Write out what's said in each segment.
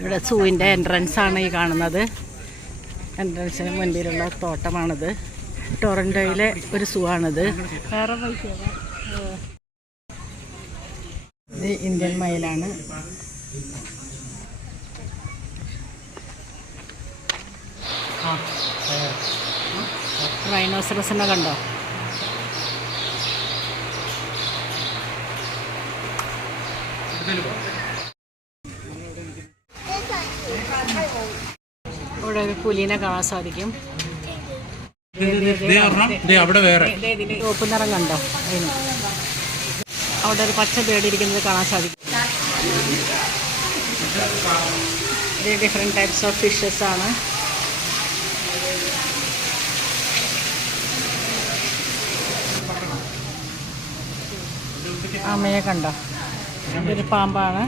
ഇവിടെ സൂവിൻ്റെ എൻട്രൻസ് ആണ് ഈ കാണുന്നത്. എൻട്രൻസിന് മുൻപിലുള്ള തോട്ടമാണിത്. ടൊറൻറ്റോയിലെ ഒരു സൂ ആണിത്. വേറെ ഇത് ഇന്ത്യൻ മയിലാണ്. റൈനോസറസിനെ കണ്ടോ? ഇവിടെ ഒരു പുലിനെ കാണാൻ സാധിക്കും. ചുവപ്പ് നിറം കണ്ടോ? അതിന് അവിടെ ഒരു പച്ച ബേഡിരിക്കുന്നത് കാണാൻ സാധിക്കും. ഇത് ഡിഫറെൻറ്റ് ടൈപ്സ് ഓഫ് ഫിഷസ് ആണ്. ആമയെ കണ്ടോ? ഇതൊരു പാമ്പാണ്.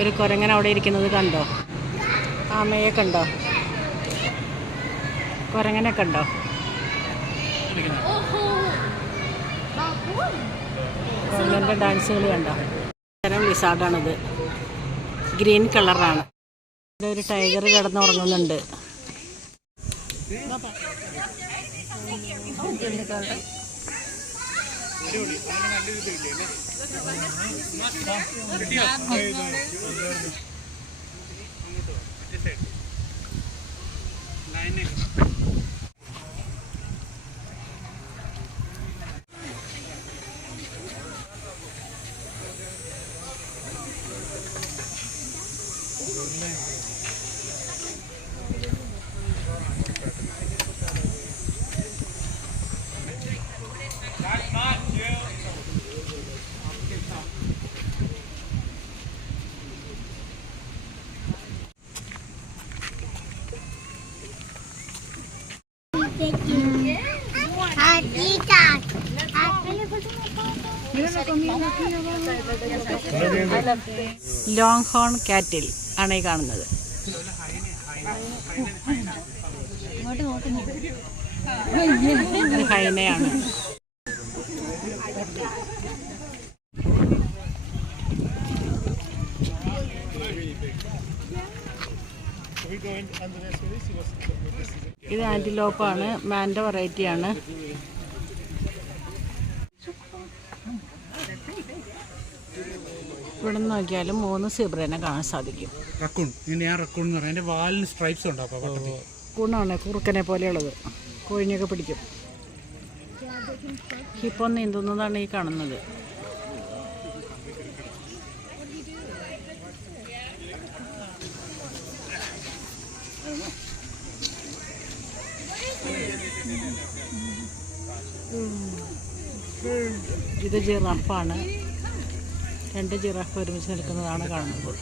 ഒരു കുരങ്ങൻ അവിടെ ഇരിക്കുന്നത് കണ്ടോ? ആമയെ കണ്ടോ? കുരങ്ങനെ കണ്ടോ? കുരങ്ങൻ്റെ ഡാൻസുകൾ കണ്ടോ? തരം ലിസാർഡാണിത്. ഗ്രീൻ കളറാണ്. ഇവിടെ ഒരു ടൈഗർ കിടന്നുറങ്ങുന്നുണ്ട്. ലോങ് ഹോൺ കാറ്റിൽ ആണ് ഈ കാണുന്നത്. ഹൈനയാണ്. ഇത് ആൻറ്റിലോപ്പാണ്. മാൻ്റെ വെറൈറ്റിയാണ്. ഇവിടെ നിന്ന് നോക്കിയാലും 3 സീബ്രേനെ കാണാൻ സാധിക്കും. കൂണാണ്, കുറുക്കനെ പോലെയുള്ളത്. കോഴിനെയൊക്കെ പിടിക്കും. ഹിപ്പോ നീന്തുന്നതാണ് ഈ കാണുന്നത്. ഇത് ജിറാഫാണ്. 2 ജിറാഫ് ഒരുമിച്ച് നിൽക്കുന്നതാണ് കാണുന്നത്.